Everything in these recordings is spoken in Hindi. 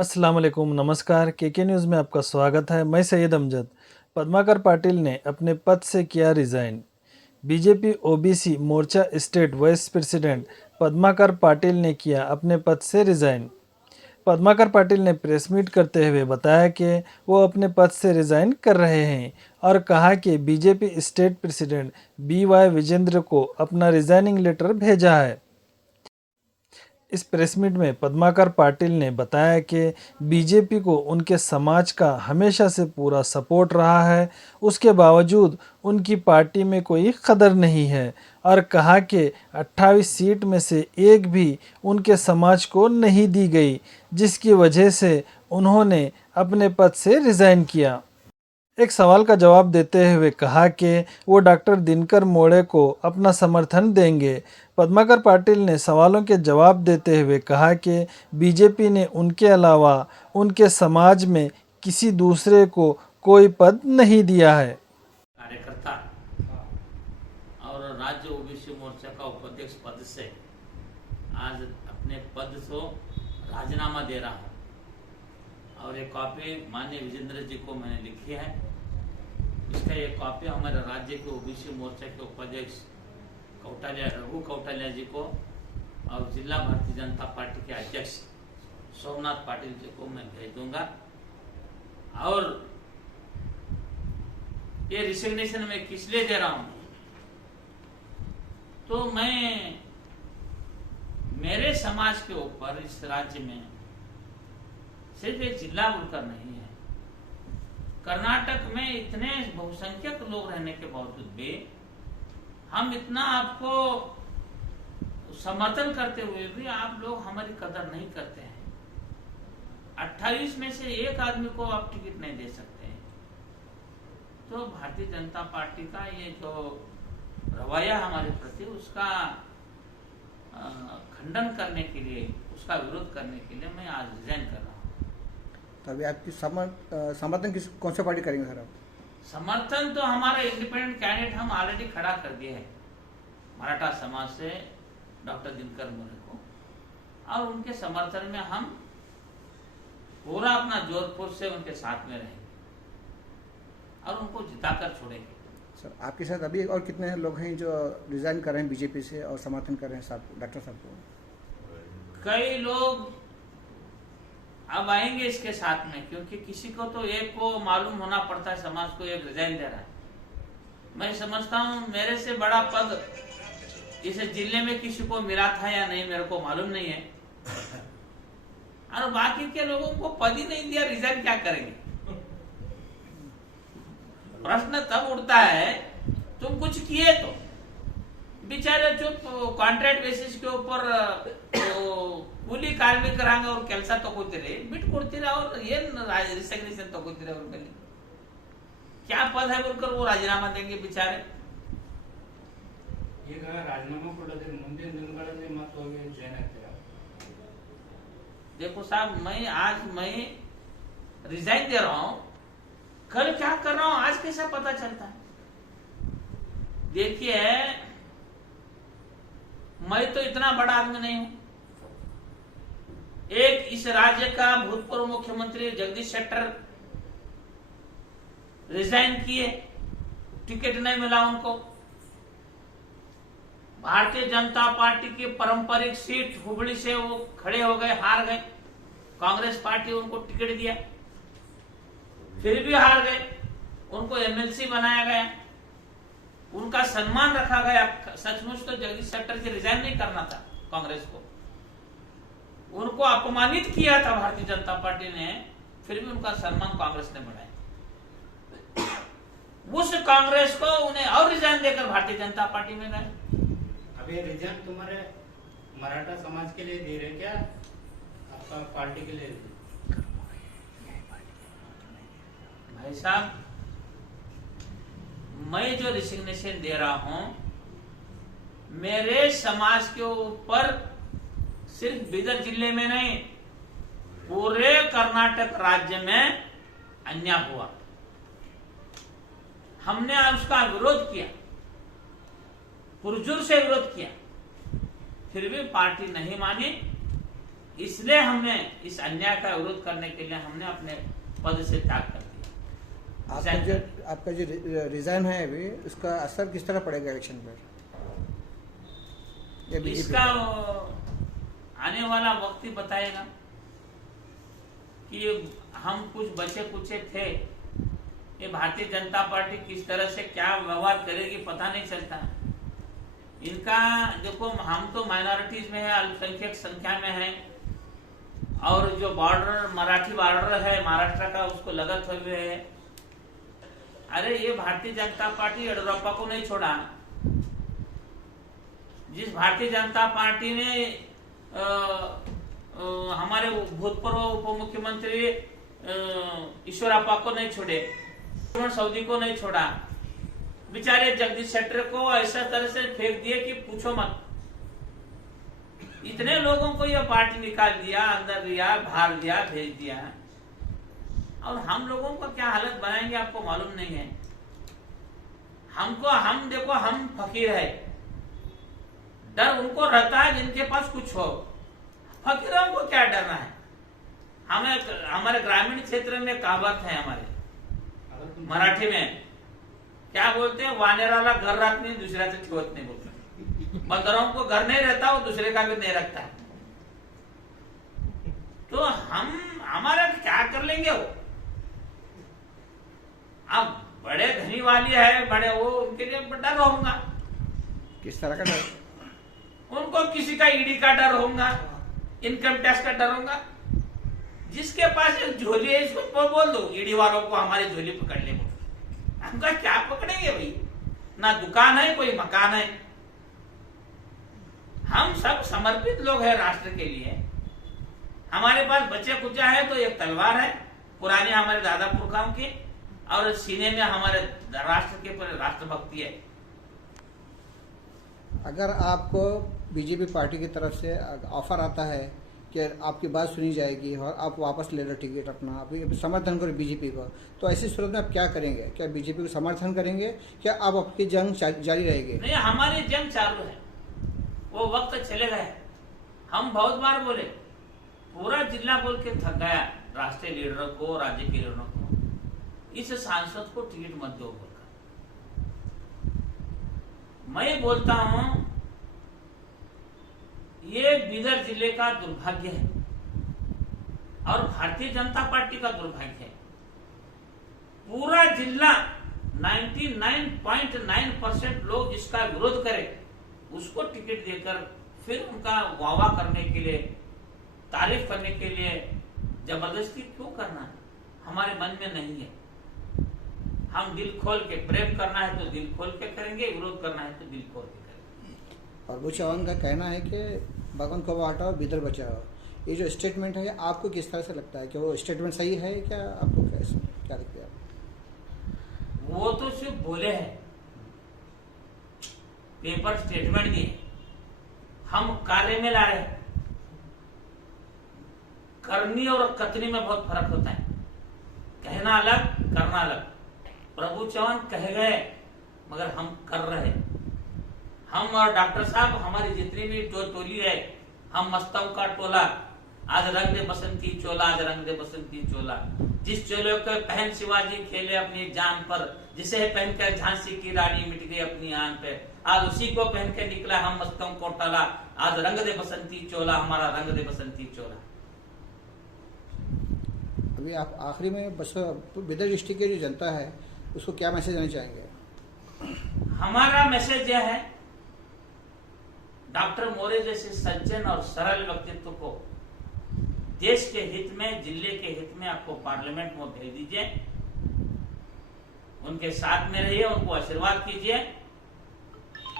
अस्सलाम वालेकुम, नमस्कार। के न्यूज़ में आपका स्वागत है। मैं सैयद अमजद। पद्माकर पाटिल ने अपने पद से किया resign. BJP OBC Morcha state vice president Padmakar Patil ने किया अपने पद से रिज़ाइन। पद्माकर पाटिल ने प्रेस मीट करते हुए बताया कि वो अपने पद से रिज़ाइन कर रहे हैं और कहा कि BJP state president BY Vijendra को अपना रिज़ाइनिंग लेटर भेजा है। इस प्रेस मीट में पद्माकर पाटिल ने बताया कि बीजेपी को उनके समाज का हमेशा से पूरा सपोर्ट रहा है, उसके बावजूद उनकी पार्टी में कोई कदर नहीं है और कहा कि 28 सीट में से एक भी उनके समाज को नहीं दी गई, जिसकी वजह से उन्होंने अपने पद से रिज़ाइन किया। एक सवाल का जवाब देते हुए कहा कि वो डॉक्टर दिनकर मोड़े को अपना समर्थन देंगे। पद्माकर पाटिल ने सवालों के जवाब देते हुए कहा कि बीजेपी ने उनके अलावा उनके समाज में किसी दूसरे को कोई पद नहीं दिया है। कार्यकर्ता और राज्य ओबीसी मोर्चा का उपाध्यक्ष पद से आज अपने पद को राजीनामा दे रहा हूँ और ये कॉपी माननीय विजेंद्र जी को मैंने लिखी है। इसका ये कॉपी हमारे राज्य के ओबीसी मोर्चा के उपाध्यक्ष रघु कौटाल्या जी को और जिला भारतीय जनता पार्टी के अध्यक्ष सोमनाथ पाटिल जी को मैं भेज दूंगा। और ये रिसिग्नेशन मैं किस लिए दे रहा हूं, तो मैं मेरे समाज के ऊपर इस राज्य में सिर्फ एक जिला बोलकर नहीं है, कर्नाटक में इतने बहुसंख्यक लोग रहने के बावजूद भी हम इतना आपको समर्थन करते हुए भी आप लोग हमारी कदर नहीं करते हैं। 28 में से एक आदमी को आप टिकट नहीं दे सकते हैं। तो भारतीय जनता पार्टी का ये जो रवैया हमारे प्रति, उसका खंडन करने के लिए, उसका विरोध करने के लिए मैं आज रिजाइन कर रहा हूँ। तो अभी आपकी समर्थन कौन सा पार्टी करेंगे सर आप? समर्थन तो हमारा इंडिपेंडेंट कैंडिडेट हम ऑलरेडी खड़ा कर दिए हैं, मराठा समाज से डॉक्टर दिनकर मोरे को, और उनके समर्थन में हम पूरा अपना जोधपुर से उनके साथ में रहेंगे और उनको जिताकर छोड़ेंगे। सर आपके साथ अभी और कितने लोग हैं जो रिजाइन कर रहे हैं बीजेपी से और समर्थन कर रहे हैं साहब, डॉक्टर साहब को? कई लोग अब आएंगे इसके साथ में, क्योंकि किसी को तो एक को मालूम होना पड़ता है समाज को एक रिजाइन दे रहा है। मैं समझता हूं मेरे से बड़ा पद इस जिले में किसी को मिला था या नहीं, मेरे को मालूम नहीं है। और बाकी के लोगों को पद ही नहीं दिया, रिजाइन क्या करेंगे? प्रश्न तब उठता है तुम कुछ किए तो बेचारे चुप कॉन्ट्रैक्ट बेसिस के ऊपर ಕೂಲಿ ಕಾರ್ಮಿಕರಾಂಗ ಅವ್ರ ಕೆಲಸ ತಗೋತೀರಿ, ಬಿಟ್ಟು ಕೊಡ್ತೀರಾ और ಏನ್ रिसिग्नेशन ತಗೋತೀರಾ ಅವ್ರ ಮೇಲೆ? क्या पद है बोलकर वो राजीनामा देंगे बेचारे? ಈಗ ರಾಜೀನಾಮೆ ಕೊಡೋದ್ರೆ ಮುಂದಿನ ದಿನಗಳಲ್ಲಿ ಮತ್ತೆ ಹೋಗಿ ಜಾಯ್ನ್ ಆಗ್ತೀರಾ? देखो साहब, मैं रिजाइन दे रहा हूं, कल क्या कर रहा हूं आज कैसा पता चलता है? देखिए, मैं तो इतना बड़ा आदमी नहीं हूं। एक इस राज्य का भूतपूर्व मुख्यमंत्री जगदीश शेट्टर रिजाइन किए, टिकट नहीं मिला उनको। भारतीय जनता पार्टी की पारंपरिक सीट हुबली से वो खड़े हो गए, हार गए। कांग्रेस पार्टी उनको टिकट दिया, फिर भी हार गए। उनको MLC बनाया गया, उनका सम्मान रखा गया। सचमुच तो जगदीश शेट्टर जी रिजाइन नहीं करना था कांग्रेस को, उनको अपमानित किया था भारतीय जनता पार्टी ने, फिर भी उनका सम्मान कांग्रेस ने बढ़ाया। उस कांग्रेस को उन्हें और रिजाइन देकर भारतीय जनता पार्टी में गए। अभी रिजाइन तुम्हारे मराठा समाज के लिए दे रहे क्या, आपका पार्टी के लिए? भाई साहब, मैं जो रिसिग्नेशन दे रहा हूं, मेरे समाज के ऊपर सिर्फ बीदर जिले में नहीं, पूरे कर्नाटक राज्य में अन्याय हुआ। हमने उसका विरोध किया, पुरजोर से विरोध किया, फिर भी पार्टी नहीं मानी। इसलिए हमने इस अन्याय का विरोध करने के लिए हमने अपने पद से त्याग कर दिया। आपका जो रिजाइन है अभी, उसका असर किस तरह पड़ेगा इलेक्शन पर? या बीजेपी इसका आने वाला वक्त ही बताएगा कि हम कुछ बचे कुचे थे, ये भारतीय जनता पार्टी किस तरह से क्या व्यवहार करेगी पता नहीं चलता। इनका देखो, हम तो माइनॉरिटीज में है, अल्पसंख्यक संख्या में है, और जो बॉर्डर मराठी बॉर्डर है महाराष्ट्र का उसको लगत हुए है। अरे ये भारतीय जनता पार्टी येडियुरप्पा को नहीं छोड़ा। जिस भारतीय जनता पार्टी ने हमारे भूतपूर्व उप मुख्यमंत्री ईश्वरप्पा को नहीं छोड़े, सऊदी को नहीं छोड़ा, बेचारे जगदीश शेट्टर को ऐसा तरह से फेंक दिए कि पूछो मत। इतने लोगों को यह पार्टी निकाल दिया, अंदर दिया, बाहर दिया, भेज दिया, और हम लोगों को क्या हालत बनाएंगे आपको मालूम नहीं है। हम देखो, हम फकीर है, डर उनको रहता है जिनके पास कुछ हो। फकीरों को क्या डरना है। हमारे ग्रामीण क्षेत्र में कहावत है, हमारे मराठी में क्या बोलते हैं, वानेराला घर रात नहीं दुसऱ्याचं ठेवत नहीं बोलते। बंदरों को घर नहीं रहता, वो दूसरे का भी नहीं रखता। तो हमारा क्या कर लेंगे वो। अब बड़े धनी वाली है, बड़े वो, उनके लिए डर होगा। किस तरह का डर? उनको किसी का ईडी का डर होगा, इनकम टैक्स का डर होगा। जिसके पास एक झोली है इसको बोल दो, ईडी वालों को हमारी झोली पकड़ ले। हमका क्या पकड़ेंगे भाई, ना दुकान है, कोई मकान है। हम सब समर्पित लोग हैं राष्ट्र के लिए। हमारे पास बचे कुचा है तो एक तलवार है पुरानी हमारे दादा पुरखाओं की, और सीने में हमारे राष्ट्र के राष्ट्रभक्ति है। अगर आपको बीजेपी पार्टी की तरफ से ऑफर आता है कि आपकी बात सुनी जाएगी और आप वापस ले लो टिकट अपना, आप समर्थन करो बीजेपी को, तो ऐसी सूरत में आप क्या करेंगे? क्या बीजेपी को समर्थन करेंगे? क्या आप आपकी जंग जारी रहेगी? नहीं, हमारी जंग चालू है, वो वक्त चले गए। हम बहुत बार बोले, पूरा जिला बोल के थक गया राष्ट्रीय लीडरों को, राज्य के लीडरों को, इस सांसद को टिकट मत दो बोलकर। मैं बोलता हूं, ये बीदर जिले का दुर्भाग्य है और भारतीय जनता पार्टी का दुर्भाग्य है। पूरा जिला 99.9% लोग जिसका विरोध करे उसको टिकट देकर फिर उनका वाहवा करने के लिए, तारीफ करने के लिए जबरदस्ती क्यों करना है? हमारे मन में नहीं है। हम दिल खोल के, प्रेम करना है तो दिल खोल के करेंगे, विरोध करना है तो दिल खोल के करेंगे। प्रभु चौहान का कहना है कि भगवान को हटाओ, बिदर बचाओ। ये जो स्टेटमेंट है आपको किस तरह से लगता है कि वो स्टेटमेंट सही है? क्या आपको क्या लगता है? वो तो सिर्फ बोले हैं, पेपर स्टेटमेंट दिए, हम कार्य में ला रहे हैं। करनी और कथनी में बहुत फर्क होता है, कहना अलग, करना अलग। प्रभु चौहान कह गए मगर हम कर रहे। हम और डॉक्टर साहब, हमारी जितनी भी टोली है, हम मस्तों का टोला, आज रंग दे बसंती चोला, आज रंग दे बसंती चोला। जिस चोले को पहन शिवाजी खेले अपनी जान पर, जिसे पहनकर झांसी की रानी मिट गई अपनी आन पे, आज उसी को पहन के निकला हम मस्तों को टोला। आज रंग दे बसंती चोला, हमारा रंग दे बसंती चोला। अभी आप आखिरी में बस बिदर डिस्ट्रिक्ट की जो जनता है उसको क्या मैसेज देना चाहेंगे? हमारा मैसेज यह है, डॉक्टर मोरे जैसे सज्जन और सरल व्यक्तित्व को देश के हित में, जिले के हित में आपको पार्लियामेंट में भेज दीजिए, उनके साथ में रहिए, उनको आशीर्वाद कीजिए।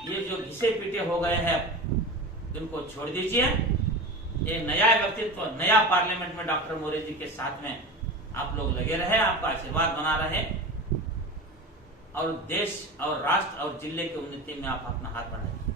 ये जो घिसे पीटे हो गए हैं उनको छोड़ दीजिए। ये नया व्यक्तित्व, नया पार्लियामेंट में डॉक्टर मोरे जी के साथ में आप लोग लगे रहे, आपका आशीर्वाद बना रहे, और देश और राष्ट्र और जिले की उन्नति में आप अपना हाथ बढ़ाइए।